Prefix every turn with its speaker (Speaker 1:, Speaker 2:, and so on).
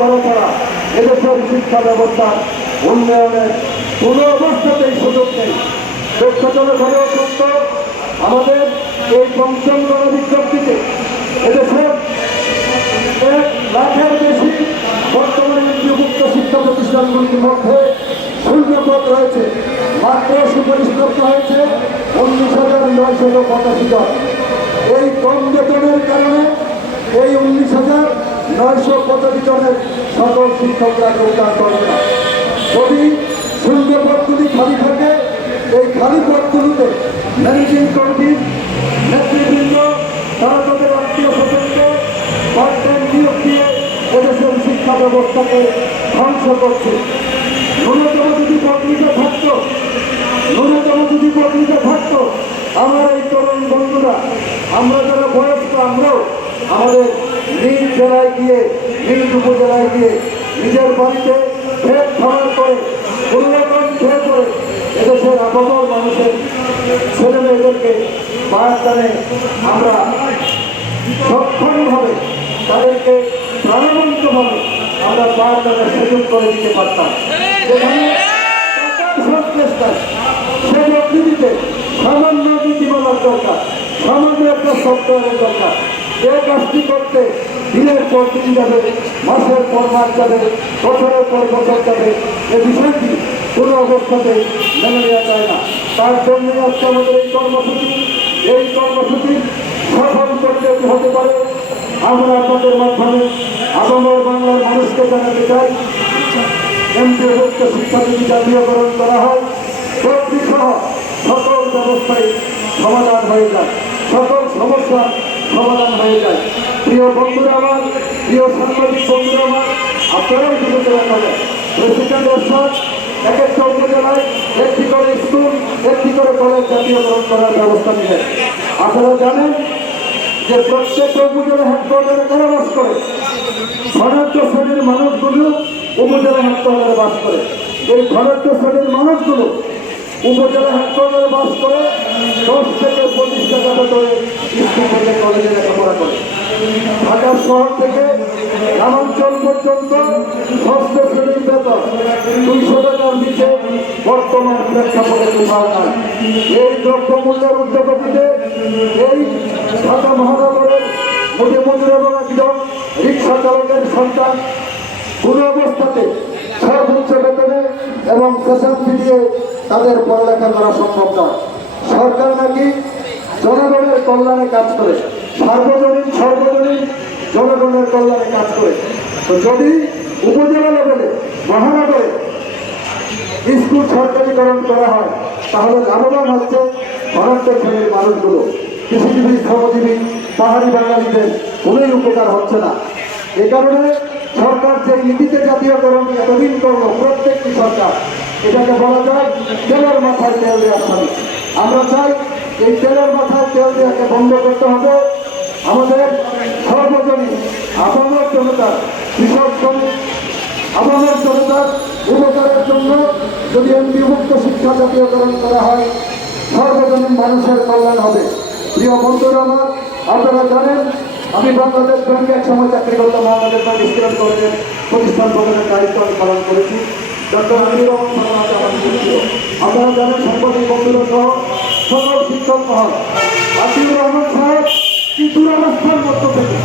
Speaker 1: করা ছাড়া এদেশের শিক্ষা ব্যবস্থার উন্নয়নের কোনো অবস্থাতেই সুযোগ নেই। দুঃখজনক হলেও সত্য আমাদের এই পঞ্চম গণবিজ্ঞপ্তিতে এদেশের এক লাখের বেশি বর্তমানে নিযুক্ত শিক্ষা প্রতিষ্ঠানগুলির মধ্যে শূন্য পদ রয়েছে। মাত্র সুপারিশ করতে হয়েছে উনিশ হাজার নয়শত পঁচাশি জন। এই কম বেতনের কারণে নয়শো পঁচাশি জনের সকল শিক্ষকরা যোগদান করবে না যদি শূন্য পদগুলি খালি থাকে, এই খালি পদগুলিতে ম্যানেজিং কমিটির নেতৃবৃন্দ, তারা তাদের আত্মীয় স্বজনকে পার্টেন নিয়োগ দিয়ে এদেশের শিক্ষা ব্যবস্থাকে ধ্বংস করছে। ন্যূনতম যদি পত্রিকা থাকতো, ন্যূনতম যদি পত্রিকা থাকতো, আমার এই তরুণ বন্ধুরা, আমরা যারা বয়স্ক, আমরাও আমাদের নিজ জেলায় গিয়ে নিজ উপজেলায় গিয়ে নিজের বাড়িতে খেত খাবার করে রকম খেয়ে করে এদেশের আপামর মানুষের ছেলে মেয়েদেরকে পাঠদানে আমরা সক্ষমভাবে তাদেরকে প্রাণবন্তভাবে আমরা পাঠদানের সুযোগ করে দিতে পারতাম। যেখানে টাকার সংশ্লেষটায় সে সামান্য নীতিমালার দরকার, সামান্য একটা সফটওয়্যারের দরকার। যে কাজটি করতে দিনের পর দিন যাবে, মাসের পর মাস যাবে, বছরের পর বছর যাবে, এ বিষয়টি কোনো অবস্থাতে মেনে নেওয়া যায় না। তার জন্য আজকে আমাদের এই কর্মসূচি এই কর্মসূচি সফল করতে হতে পারে। আমরা আপনাদের মাধ্যমে আগামর বাংলার মানুষকে জানাতে চাই কেন্দ্রীয় ভক্ত শিক্ষা যদি জাতীয়করণ করা হয় প্রতি সহ সকল ব্যবস্থায় সমাধান হয়ে যায়। সকল সমস্যা সমাধান হয়ে যায়। প্রিয় বন্ধুরা আমার, প্রিয় সাংবাদিক বন্ধুরা আমার, আপনারাও বিবেচনা করেন প্রেসিডেন্ট এরশাদ এক একটা উপজেলায় একটি করে স্কুল, একটি করে কলেজ জাতীয়করণ করার ব্যবস্থা নিলেন। আপনারা জানেন যে প্রত্যেক উপজেলা হেডকোয়ার্টারে কারা বাস করে। ধনাঢ্য শ্রেণির মানুষগুলো উপজেলা হেডকোয়ার্টারে বাস করে। এই ধনাঢ্য শ্রেণির মানুষগুলো উপজেলা হেডকোয়ার্টারে বাস করে দশ থেকে পঁচিশ টাকা বেতনে স্কুল থেকে কলেজে লেখাপড়া করে। ঢাকা শহর থেকে গ্রামাঞ্চল পর্যন্ত ষষ্ঠ শ্রেণির বেতন দুইশো টাকার নিচে বর্তমান প্রেক্ষাপটে কোথাও নাই। এই দ্রব্যমূল্যের উদ্যোগতিতে এই ঢাকা মহানগরের মুখে মজুর এবং একজন রিক্সা চালকের সন্তান কোনো অবস্থাতে সর্বোচ্চ বেতনে এবং সেশন ফি দিয়ে তাদের পড়ালেখা করা সম্ভব নয়। সরকার নাকি জনগণের কল্যাণে কাজ করে। সার্বজনীন, সর্বজনীন জনগণের কল্যাণে কাজ করে। তো যদি উপজেলা লেভেলে, মহানগরে স্কুল সরকারিকরণ করা হয়, তাহলে লাভবান হচ্ছে ধনাত্ম শ্রেণির মানুষগুলো। কৃষিজীবী, শ্রমজীবী, পাহাড়ি বাঙালিদের কোনোই উপকার হচ্ছে না। এ কারণে সরকার যে নীতিতে জাতীয়করণ এতদিন করল, প্রত্যেকটি সরকার এটাকে বলা যায় তেলের মাথায় তেল দেওয়ার স্বামী আমরা চাই এই তেলের মাথায় তেল দেওয়াকে বন্ধ করতে হবে। আমাদের সর্বজনীন, আপামর জনতার কৃষক শ্রমিক আমাদের জনতার উপকারের জন্য যদি এমপিভুক্ত শিক্ষা জাতীয়করণ করা হয়, সর্বজনীন মানুষের কল্যাণ হবে। প্রিয় বন্ধুরা আমার, আপনারা জানেন, আমি বাংলাদেশ ব্যাংকে এক সময় চাকরি করতাম ব্যাংক স্কুল কলেজের প্রতিষ্ঠান প্রদানের দায়িত্ব আমি পালন করেছি। ডক্টর আমির রহমান আপনারা জানেন সাংবাদিক বন্ধুরা সহ সকল শিক্ষক মহল, আতিউর রহমান সাহেব কি দুরাবস্থার মধ্য থেকে।